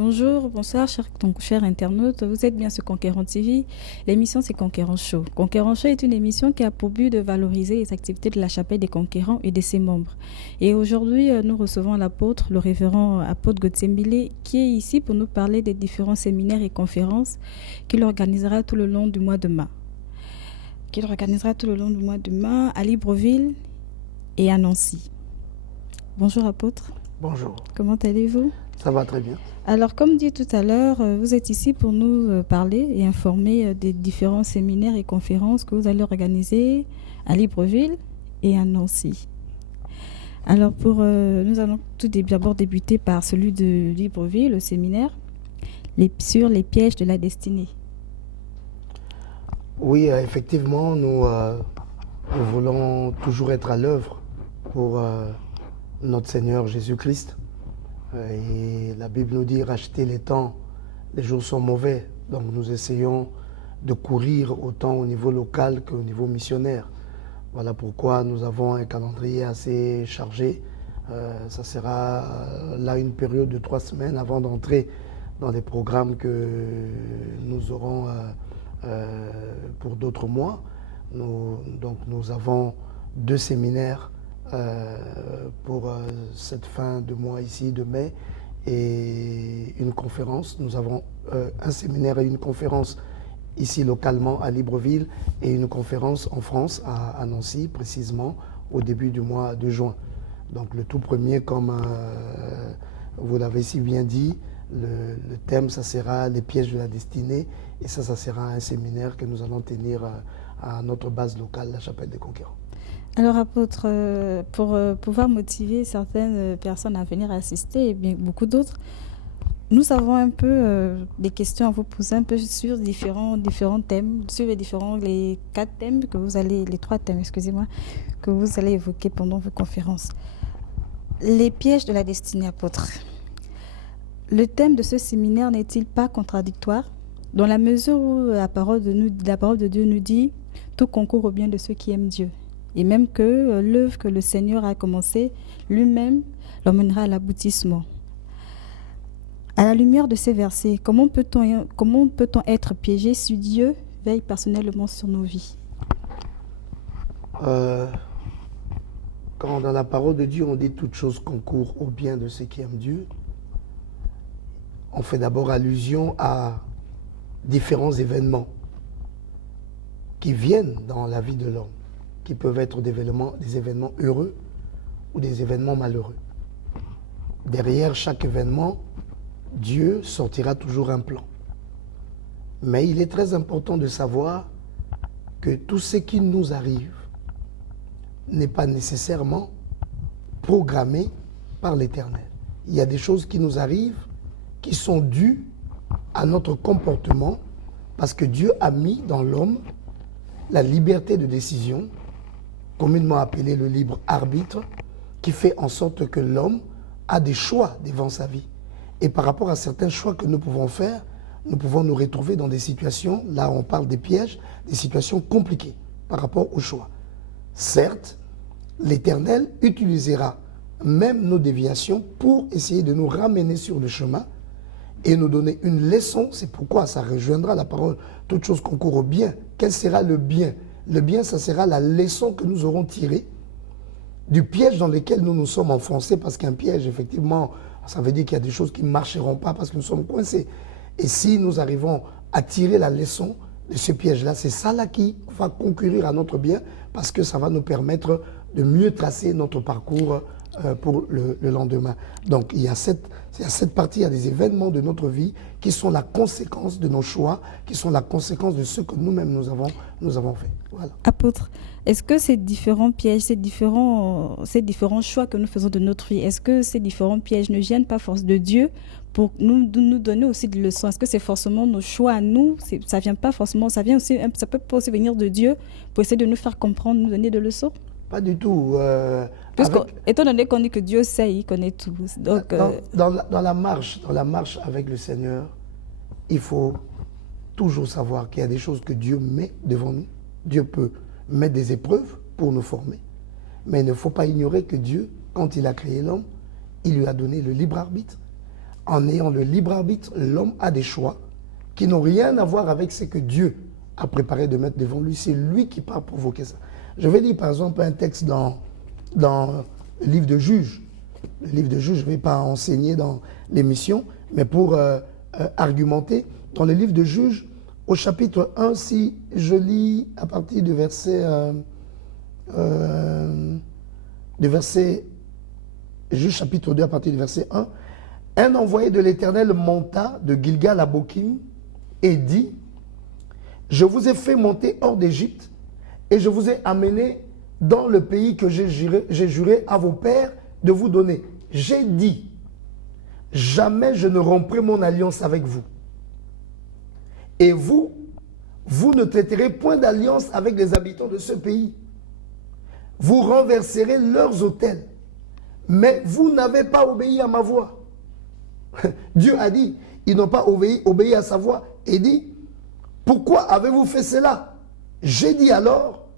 Bonjour, bonsoir, chers internautes. Vous êtes bien sur Conquérant TV. L'émission, c'est Conquérant Show. Conquérant Show est une émission qui a pour but de valoriser les activités de la chapelle des Conquérants et de ses membres. Et aujourd'hui, nous recevons l'apôtre, le révérend apôtre Gauthier Mbile, qui est ici pour nous parler des différents séminaires et conférences qu'il organisera tout le long du mois de mai. À Libreville et à Nancy. Bonjour, apôtre. Bonjour. Comment allez-vous? Ça va très bien. Alors, comme dit tout à l'heure, vous êtes ici pour nous parler et informer des différents séminaires et conférences que vous allez organiser à Libreville et à Nancy. Alors, nous allons tout d'abord débuter par celui de Libreville, le séminaire sur les pièges de la destinée. Oui, effectivement, nous voulons toujours être à l'œuvre pour notre Seigneur Jésus-Christ. Et la Bible nous dit, rachetez les temps, les jours sont mauvais. Donc nous essayons de courir autant au niveau local qu'au niveau missionnaire. Voilà pourquoi nous avons un calendrier assez chargé. Ça sera là une période de 3 semaines avant d'entrer dans les programmes que nous aurons pour d'autres mois. Donc nous avons 2 séminaires pour cette fin de mois ici de mai et une conférence. Nous avons un séminaire et une conférence ici localement à Libreville et une conférence en France à Nancy précisément au début du mois de juin. Donc le tout premier, comme vous l'avez si bien dit, le thème ça sera les pièges de la destinée et ça sera un séminaire que nous allons tenir à notre base locale, la Chapelle des Conquérants. Alors, apôtre, pour pouvoir motiver certaines personnes à venir assister et bien beaucoup d'autres, nous avons un peu des questions à vous poser un peu sur différents thèmes, sur les 4 thèmes les 3 thèmes, excusez-moi, que vous allez évoquer pendant vos conférences. Les pièges de la destinée, apôtre. Le thème de ce séminaire n'est-il pas contradictoire dans la mesure où la parole de Dieu nous dit « Tout concourt au bien de ceux qui aiment Dieu ». Et même que l'œuvre que le Seigneur a commencée, lui-même l'emmènera à l'aboutissement. À la lumière de ces versets, comment peut-on être piégé si Dieu veille personnellement sur nos vies? Quand dans la parole de Dieu, on dit toute chose concourt au bien de ceux qui aiment Dieu, on fait d'abord allusion à différents événements qui viennent dans la vie de l'homme, qui peuvent être des événements heureux ou des événements malheureux. Derrière chaque événement, Dieu sortira toujours un plan. Mais il est très important de savoir que tout ce qui nous arrive n'est pas nécessairement programmé par l'Éternel. Il y a des choses qui nous arrivent qui sont dues à notre comportement parce que Dieu a mis dans l'homme la liberté de décision, communément appelé le libre arbitre, qui fait en sorte que l'homme a des choix devant sa vie. Et par rapport à certains choix que nous pouvons faire, nous pouvons nous retrouver dans des situations, là on parle des pièges, des situations compliquées par rapport aux choix. Certes, l'Éternel utilisera même nos déviations pour essayer de nous ramener sur le chemin et nous donner une leçon. C'est pourquoi ça rejoindra la parole « toute chose concourt au bien ». Quel sera le bien? Le bien, ça sera la leçon que nous aurons tirée du piège dans lequel nous nous sommes enfoncés, parce qu'un piège, effectivement, ça veut dire qu'il y a des choses qui ne marcheront pas parce que nous sommes coincés. Et si nous arrivons à tirer la leçon de ce piège-là, c'est ça là qui va concourir à notre bien, parce que ça va nous permettre de mieux tracer notre parcours pour le lendemain. Donc il y a cette partie, il y a des événements de notre vie qui sont la conséquence de nos choix, qui sont la conséquence de ce que nous-mêmes nous avons fait. Voilà. Apôtre, est-ce que ces différents pièges, ces différents choix que nous faisons de notre vie, est-ce que ces différents pièges ne viennent pas force de Dieu pour nous donner aussi des leçons? Est-ce que c'est forcément nos choix à nous? Ça vient pas forcément, ça peut pas aussi venir de Dieu pour essayer de nous faire comprendre, nous donner des leçons? Pas du tout. Étant donné qu'on dit que Dieu sait, il connaît tout. Donc, dans la marche avec le Seigneur, il faut toujours savoir qu'il y a des choses que Dieu met devant nous. Dieu peut mettre des épreuves pour nous former. Mais il ne faut pas ignorer que Dieu, quand il a créé l'homme, il lui a donné le libre arbitre. en ayant le libre arbitre, l'homme a des choix qui n'ont rien à voir avec ce que Dieu a préparé de mettre devant lui. C'est lui qui part provoquer ça. Je vais lire par exemple un texte dans le livre de Juges. Le livre de Juges, je ne vais pas enseigner dans l'émission, mais pour argumenter, dans le livre de Juges, au chapitre 1, si je lis à partir du verset Juges chapitre 2, à partir du verset 1, un envoyé de l'Éternel monta de Gilgal à Bokim et dit, je vous ai fait monter hors d'Égypte et je vous ai amené dans le pays que j'ai juré à vos pères de vous donner. J'ai dit, jamais je ne romprai mon alliance avec vous. Et vous ne traiterez point d'alliance avec les habitants de ce pays. Vous renverserez leurs autels. Mais vous n'avez pas obéi à ma voix. Dieu a dit, ils n'ont pas obéi à sa voix. Et dit, pourquoi avez-vous fait cela? J'ai dit alors,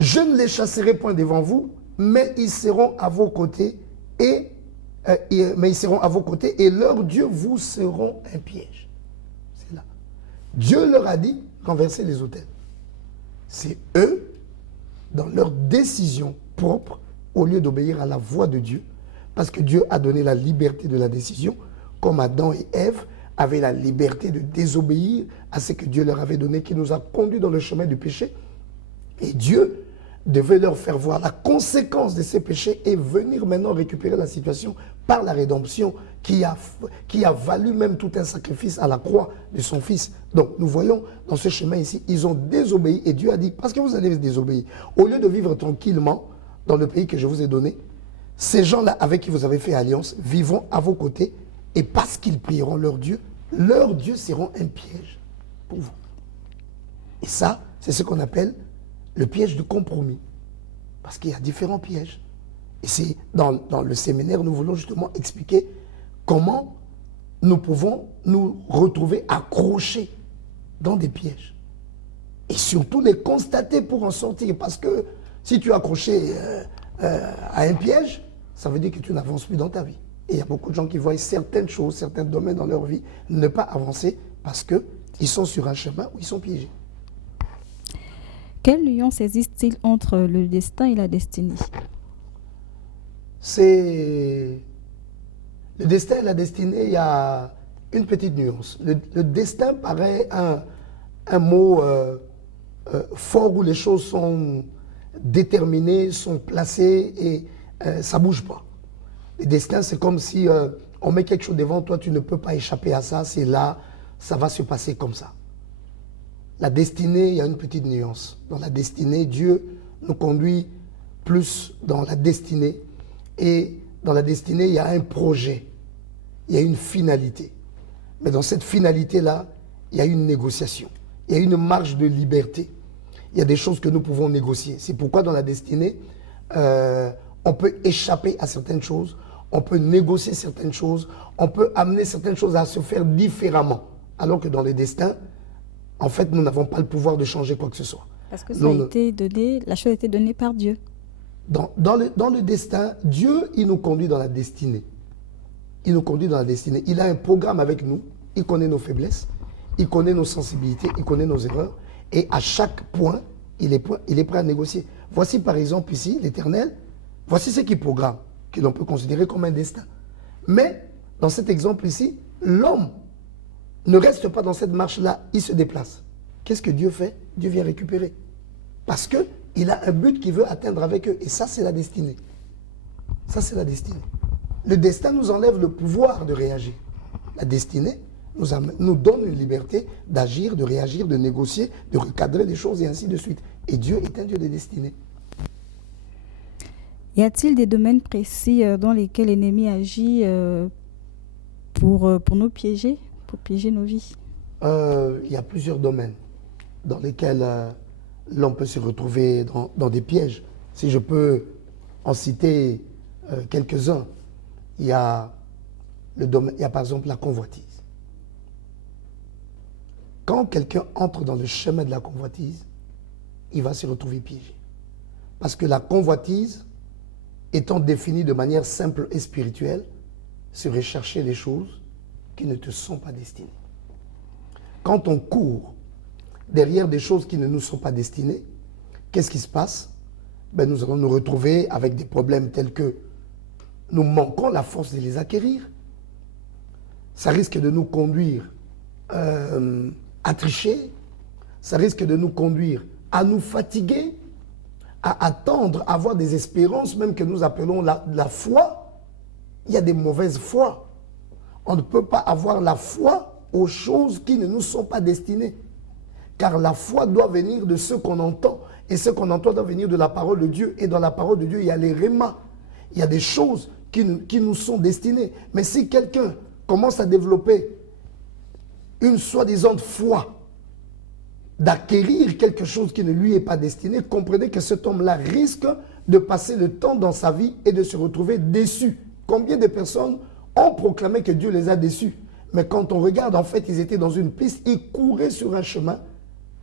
je ne les chasserai point devant vous, mais ils seront à vos côtés et leurs dieux vous seront un piège. C'est là. Dieu leur a dit, renverser les autels. C'est eux, dans leur décision propre, au lieu d'obéir à la voix de Dieu, parce que Dieu a donné la liberté de la décision, comme Adam et Ève avaient la liberté de désobéir à ce que Dieu leur avait donné, qui nous a conduits dans le chemin du péché. Et Dieu devait leur faire voir la conséquence de ces péchés et venir maintenant récupérer la situation par la rédemption qui a valu même tout un sacrifice à la croix de son Fils. Donc nous voyons dans ce chemin ici, ils ont désobéi et Dieu a dit, parce que vous allez désobéir, au lieu de vivre tranquillement dans le pays que je vous ai donné, ces gens-là avec qui vous avez fait alliance vivront à vos côtés et parce qu'ils prieront leurs dieux seront un piège pour vous. Et ça, c'est ce qu'on appelle le piège du compromis. Parce qu'il y a différents pièges. Et c'est dans le séminaire, nous voulons justement expliquer comment nous pouvons nous retrouver accrochés dans des pièges. Et surtout les constater pour en sortir. Parce que si tu es accroché à un piège, ça veut dire que tu n'avances plus dans ta vie. Et il y a beaucoup de gens qui voient certaines choses, certains domaines dans leur vie ne pas avancer parce qu'ils sont sur un chemin où ils sont piégés. Quelle nuance existe-t-il entre le destin et la destinée? Le destin et la destinée, il y a une petite nuance. Le destin paraît un mot fort où les choses sont déterminées, sont placées et ça ne bouge pas. Le destin, c'est comme si on met quelque chose devant toi, tu ne peux pas échapper à ça, c'est là, ça va se passer comme ça. La destinée, il y a une petite nuance. Dans la destinée, Dieu nous conduit plus dans la destinée. Et dans la destinée, il y a un projet, il y a une finalité. Mais dans cette finalité-là, il y a une négociation. Il y a une marge de liberté. Il y a des choses que nous pouvons négocier. C'est pourquoi dans la destinée, on peut échapper à certaines choses, on peut négocier certaines choses, on peut amener certaines choses à se faire différemment. Alors que dans le destin, en fait, nous n'avons pas le pouvoir de changer quoi que ce soit. Parce que ça a été donné, la chose a été donnée par Dieu. Dans le destin, Dieu, il nous conduit dans la destinée. Il nous conduit dans la destinée. Il a un programme avec nous. Il connaît nos faiblesses. Il connaît nos sensibilités. Il connaît nos erreurs. Et à chaque point, il est prêt à négocier. Voici par exemple ici, l'Éternel. Voici ce qu'il programme, que l'on peut considérer comme un destin. Mais, dans cet exemple ici, l'homme ne reste pas dans cette marche-là, il se déplace. Qu'est-ce que Dieu fait? Dieu vient récupérer. Parce qu'il a un but qu'il veut atteindre avec eux. Et ça, c'est la destinée. Ça, c'est la destinée. Le destin nous enlève le pouvoir de réagir. La destinée nous donne une liberté d'agir, de réagir, de négocier, de recadrer des choses et ainsi de suite. Et Dieu est un Dieu de destinée. Y a-t-il des domaines précis dans lesquels l'ennemi agit pour nous piéger, pour piéger nos vies? Il y a plusieurs domaines dans lesquels l'on peut se retrouver dans des pièges. Si je peux en citer quelques-uns, il y a par exemple la convoitise. Quand quelqu'un entre dans le chemin de la convoitise, il va se retrouver piégé. Parce que la convoitise, étant définie de manière simple et spirituelle, c'est rechercher des choses qui ne te sont pas destinées. Quand on court derrière des choses qui ne nous sont pas destinées, qu'est-ce qui se passe? Ben, nous allons nous retrouver avec des problèmes tels que nous manquons la force de les acquérir. Ça risque de nous conduire à tricher. Ça risque de nous conduire à nous fatiguer, à attendre, à avoir des espérances, même que nous appelons la foi. Il y a des mauvaises foi. On ne peut pas avoir la foi aux choses qui ne nous sont pas destinées. Car la foi doit venir de ce qu'on entend. Et ce qu'on entend doit venir de la parole de Dieu. Et dans la parole de Dieu, il y a les rémas. Il y a des choses qui nous sont destinées. Mais si quelqu'un commence à développer une soi-disant foi d'acquérir quelque chose qui ne lui est pas destiné, comprenez que cet homme-là risque de passer le temps dans sa vie et de se retrouver déçu. Combien de personnes ont proclamé que Dieu les a déçus? Mais quand on regarde, en fait, ils étaient dans une piste, ils couraient sur un chemin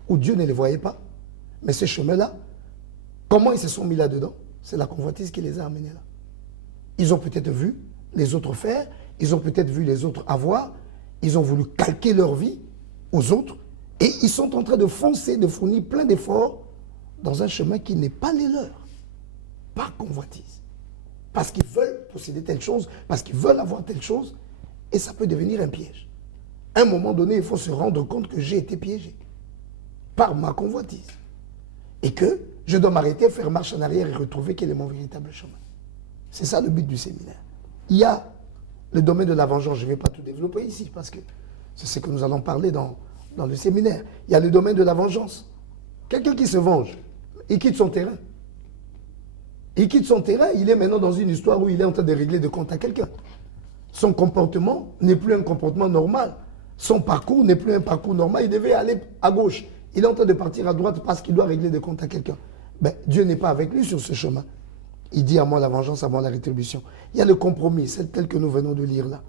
où Dieu ne les voyait pas. Mais ce chemin-là, comment ils se sont mis là-dedans? C'est la convoitise qui les a amenés là. Ils ont peut-être vu les autres faire, ils ont peut-être vu les autres avoir, ils ont voulu calquer leur vie aux autres, et ils sont en train de foncer, de fournir plein d'efforts dans un chemin qui n'est pas les leurs, par convoitise. Parce qu'ils veulent posséder telle chose, parce qu'ils veulent avoir telle chose, et ça peut devenir un piège. À un moment donné, il faut se rendre compte que j'ai été piégé par ma convoitise. Et que je dois m'arrêter, faire marche en arrière et retrouver quel est mon véritable chemin. C'est ça le but du séminaire. Il y a le domaine de la vengeance, je ne vais pas tout développer ici, parce que c'est ce que nous allons parler dans le séminaire. Il y a le domaine de la vengeance. Quelqu'un qui se venge, il quitte son terrain. Il quitte son terrain, il est maintenant dans une histoire où il est en train de régler des comptes à quelqu'un. Son comportement n'est plus un comportement normal. Son parcours n'est plus un parcours normal. Il devait aller à gauche. Il est en train de partir à droite parce qu'il doit régler des comptes à quelqu'un. Ben, Dieu n'est pas avec lui sur ce chemin. Il dit à moi la vengeance, à moi la rétribution. Il y a le compromis, c'est tel que nous venons de lire là.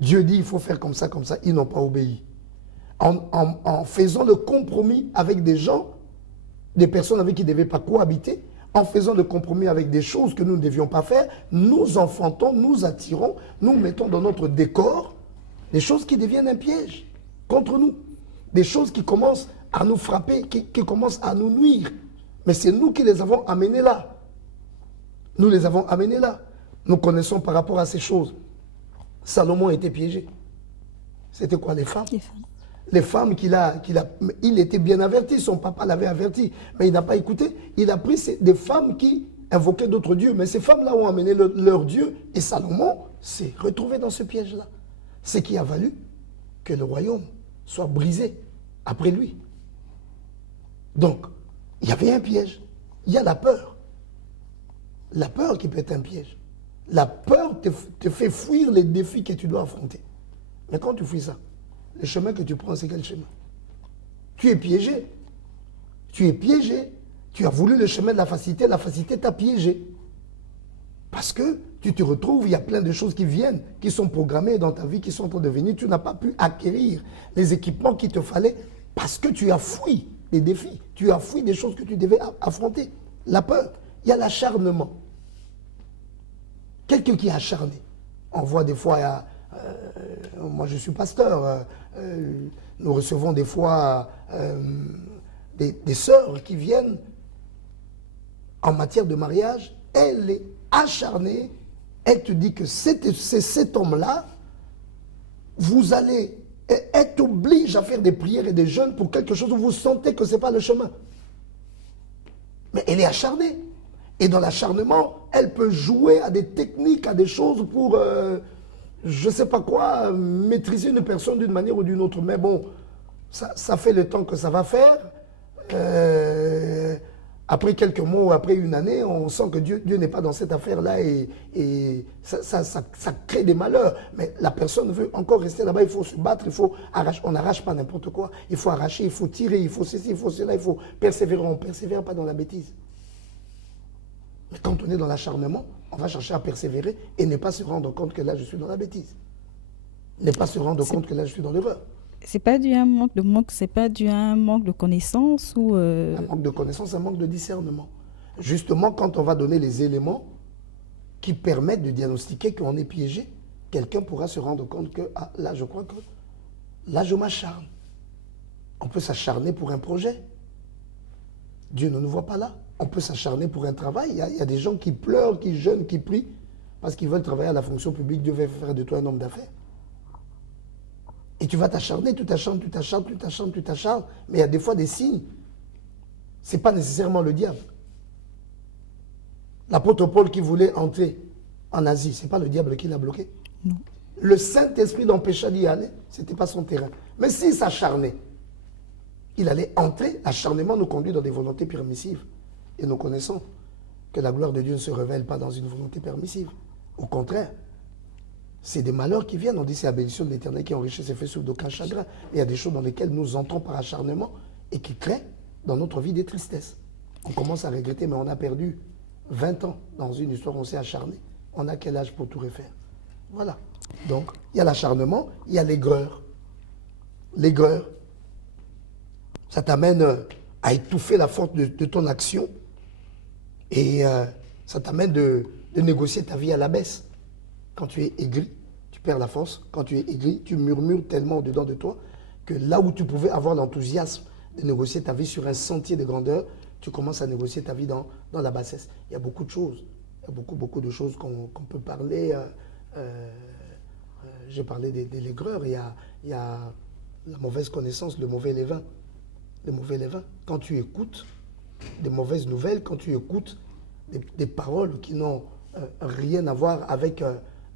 Dieu dit il faut faire comme ça, ils n'ont pas obéi. En faisant le compromis avec des gens, des personnes avec qui ils ne devaient pas cohabiter, en faisant le compromis avec des choses que nous ne devions pas faire, nous enfantons, nous attirons, nous mettons dans notre décor des choses qui deviennent un piège contre nous. Des choses qui commencent à nous frapper, qui commencent à nous nuire. Mais c'est nous qui les avons amenés là. Nous les avons amenés là. Nous connaissons par rapport à ces choses. Salomon était piégé. C'était quoi, les femmes? Les femmes il était bien averti, son papa l'avait averti, mais il n'a pas écouté. Il a pris des femmes qui invoquaient d'autres dieux, mais ces femmes-là ont amené leur dieu, et Salomon s'est retrouvé dans ce piège-là. Ce qui a valu que le royaume soit brisé après lui. Donc, il y avait un piège. Il y a la peur. La peur qui peut être un piège. La peur te fait fuir les défis que tu dois affronter. Mais quand tu fuis ça, le chemin que tu prends, c'est quel chemin? Tu es piégé. Tu es piégé. Tu as voulu le chemin de la facilité t'a piégé. Parce que tu te retrouves, il y a plein de choses qui viennent, qui sont programmées dans ta vie, qui sont en train de venir. Tu n'as pas pu acquérir les équipements qu'il te fallait parce que tu as fui des défis. Tu as fui des choses que tu devais affronter. La peur. Il y a l'acharnement. Quelqu'un qui est acharné. On voit des fois, moi je suis pasteur, nous recevons des fois des sœurs qui viennent en matière de mariage. Elle est acharnée, elle te dit que c'est cet homme-là, vous allez être obligé à faire des prières et des jeûnes pour quelque chose où vous sentez que ce n'est pas le chemin. Mais elle est acharnée. Et dans l'acharnement, elle peut jouer à des techniques, à des choses pour, je ne sais pas quoi, maîtriser une personne d'une manière ou d'une autre. Mais bon, ça fait le temps que ça va faire. Après quelques mois ou après une année, on sent que Dieu n'est pas dans cette affaire-là et ça crée des malheurs. Mais la personne veut encore rester là-bas, il faut se battre, on n'arrache pas n'importe quoi. Il faut arracher, il faut tirer, il faut ceci, il faut cela, il faut persévérer. On ne persévère pas dans la bêtise. Mais quand on est dans l'acharnement, on va chercher à persévérer et ne pas se rendre compte que là, je suis dans la bêtise. Ne pas se rendre compte que là, je suis dans l'erreur. C'est pas dû à un manque c'est pas dû à un manque de connaissances ou... Un manque de connaissances, un manque de discernement. Justement, quand on va donner les éléments qui permettent de diagnostiquer qu'on est piégé, quelqu'un pourra se rendre compte que, ah, là, je crois que, là, je m'acharne. On peut s'acharner pour un projet. Dieu ne nous voit pas là. On peut s'acharner pour un travail. Il y a des gens qui pleurent, qui jeûnent, qui prient, parce qu'ils veulent travailler à la fonction publique. Dieu veut faire de toi un homme d'affaires. Et tu vas t'acharner, tu t'acharnes, mais il y a des fois des signes. Ce n'est pas nécessairement le diable. L'apôtre Paul qui voulait entrer en Asie, ce n'est pas le diable qui l'a bloqué. Non. Le Saint-Esprit l'empêcha d'y aller, ce n'était pas son terrain. Mais s'il s'acharnait, il allait entrer. L'acharnement nous conduit dans des volontés permissives. Et nous connaissons que la gloire de Dieu ne se révèle pas dans une volonté permissive. Au contraire, c'est des malheurs qui viennent. On dit c'est la bénédiction de l'Éternel qui enrichit ses faits souffrent d'aucun chagrin. Il y a des choses dans lesquelles nous entrons par acharnement et qui créent dans notre vie des tristesses. On commence à regretter, mais on a perdu 20 ans dans une histoire où on s'est acharné. On a quel âge pour tout refaire? Voilà. Donc, il y a l'acharnement, il y a l'aigreur. L'aigreur, ça t'amène à étouffer la force de ton action et ça t'amène de négocier ta vie à la baisse. Quand tu es aigri, tu perds la force. Quand tu es aigri, tu murmures tellement au-dedans de toi que là où tu pouvais avoir l'enthousiasme de négocier ta vie sur un sentier de grandeur, tu commences à négocier ta vie dans la bassesse. Il y a beaucoup de choses. Il y a beaucoup de choses qu'on peut parler. J'ai parlé de l'aigreur. Il y a la mauvaise connaissance, le mauvais levain. Le mauvais levain. Quand tu écoutes des mauvaises nouvelles, quand tu écoutes des paroles qui n'ont rien à voir avec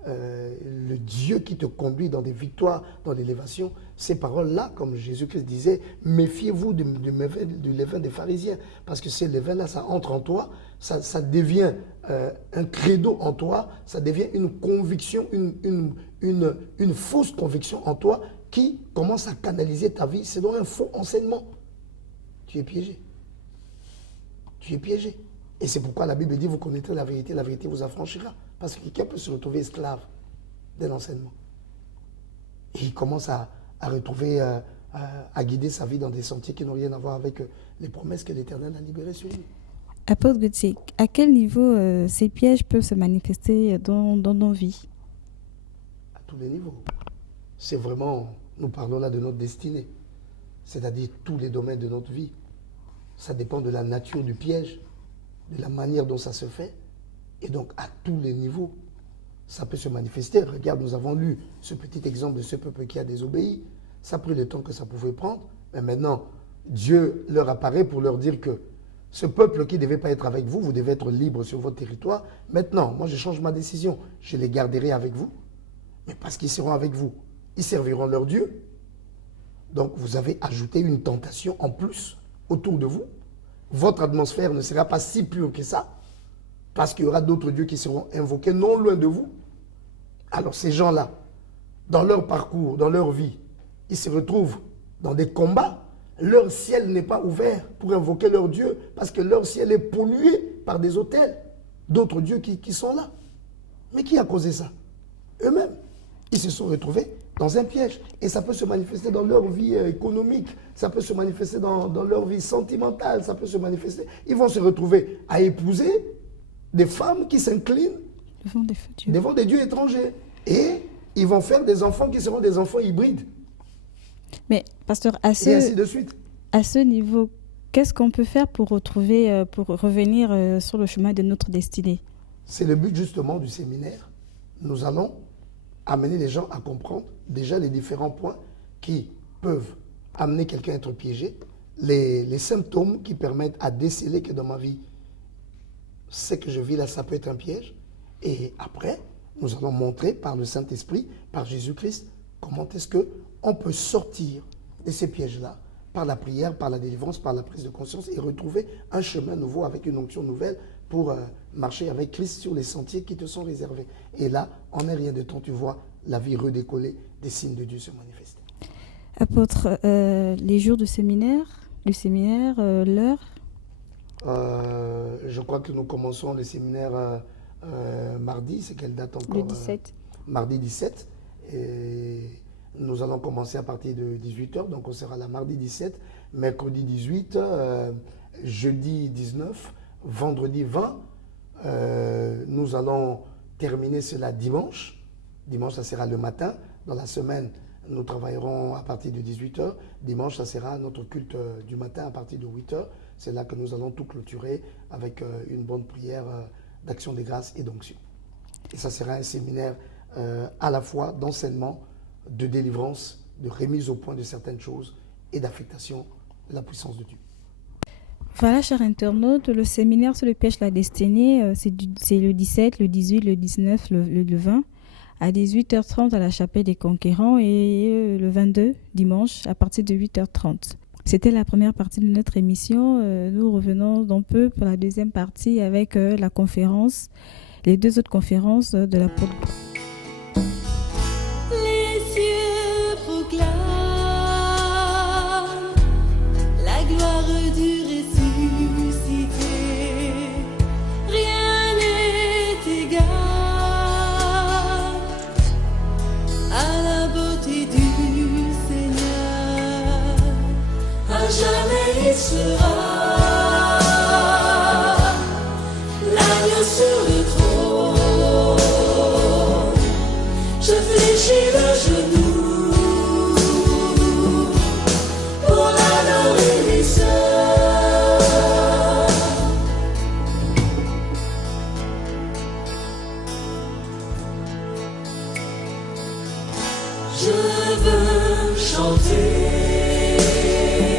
le Dieu qui te conduit dans des victoires, dans l'élévation, ces paroles-là, comme Jésus-Christ disait, méfiez-vous du levain des pharisiens, parce que ces levains-là, ça entre en toi, ça devient un credo en toi, ça devient une conviction, une fausse conviction en toi qui commence à canaliser ta vie selon un faux enseignement. Tu es piégé. Tu es piégé. Et c'est pourquoi la Bible dit, vous connaîtrez la vérité vous affranchira. Parce que quelqu'un peut se retrouver esclave d'un enseignement. Et il commence à retrouver, à guider sa vie dans des sentiers qui n'ont rien à voir avec les promesses que l'Éternel a libérées sur lui. Apôtre Gauthier, à quel niveau ces pièges peuvent se manifester dans nos vies? À tous les niveaux. C'est vraiment, nous parlons là de notre destinée. C'est-à-dire tous les domaines de notre vie. Ça dépend de la nature du piège, de la manière dont ça se fait. Et donc, à tous les niveaux, ça peut se manifester. Regarde, nous avons lu ce petit exemple de ce peuple qui a désobéi. Ça a pris le temps que ça pouvait prendre. Mais maintenant, Dieu leur apparaît pour leur dire que ce peuple qui ne devait pas être avec vous, vous devez être libre sur votre territoire. Maintenant, moi, je change ma décision. Je les garderai avec vous. Mais parce qu'ils seront avec vous, ils serviront leur Dieu. Donc, vous avez ajouté une tentation en plus autour de vous. Votre atmosphère ne sera pas si pure que ça. Parce qu'il y aura d'autres dieux qui seront invoqués non loin de vous. Alors ces gens-là, dans leur parcours, dans leur vie, ils se retrouvent dans des combats. Leur ciel n'est pas ouvert pour invoquer leur Dieu parce que leur ciel est pollué par des autels, d'autres dieux qui sont là. Mais qui a causé ça? Eux-mêmes. Ils se sont retrouvés dans un piège. Et ça peut se manifester dans leur vie économique, ça peut se manifester dans leur vie sentimentale, ça peut se manifester. Ils vont se retrouver à épouser des femmes qui s'inclinent devant des dieux étrangers. Et ils vont faire des enfants qui seront des enfants hybrides. Mais, pasteur, et ainsi de suite. À ce niveau, qu'est-ce qu'on peut faire pour revenir sur le chemin de notre destinée? C'est le but justement du séminaire. Nous allons amener les gens à comprendre déjà les différents points qui peuvent amener quelqu'un à être piégé, les symptômes qui permettent à déceler que dans ma vie, ce que je vis là, ça peut être un piège. Et après, nous allons montrer par le Saint-Esprit, par Jésus-Christ, comment est-ce qu'on peut sortir de ces pièges-là, par la prière, par la délivrance, par la prise de conscience et retrouver un chemin nouveau avec une onction nouvelle pour marcher avec Christ sur les sentiers qui te sont réservés. Et là, en un rien de temps, tu vois la vie redécoller, des signes de Dieu se manifester. Apôtre, les jours du séminaire, l'heure? Je crois que nous commençons le séminaire mardi, c'est quelle date encore? Le 17. Mardi 17. Et nous allons commencer à partir de 18h, donc on sera là mardi 17, mercredi 18, jeudi 19, vendredi 20. Nous allons terminer cela dimanche Dimanche, ça sera le matin. Dans la semaine, nous travaillerons à partir de 18h. Dimanche, ça sera notre culte du matin à partir de 8h. C'est là que nous allons tout clôturer avec une bonne prière d'action des grâces et d'onction. Et ça sera un séminaire à la fois d'enseignement, de délivrance, de remise au point de certaines choses et d'affectation de la puissance de Dieu. Voilà, chers internautes, le séminaire sur le piège de la destinée, c'est le 17, le 18, le 19, le 20, à 18h30 à la chapelle des Conquérants et le 22, dimanche, à partir de 8h30. C'était la première partie de notre émission. Nous revenons donc peu pour la deuxième partie avec la conférence, les deux autres conférences de la l'apôtre. Les cieux proclament la gloire du ressuscité. Rien n'est égal à la beauté du Seigneur. À jamais il sera l'agneau sur le trône. Je fléchis le genou pour l'adorer lui seul. Je veux chanter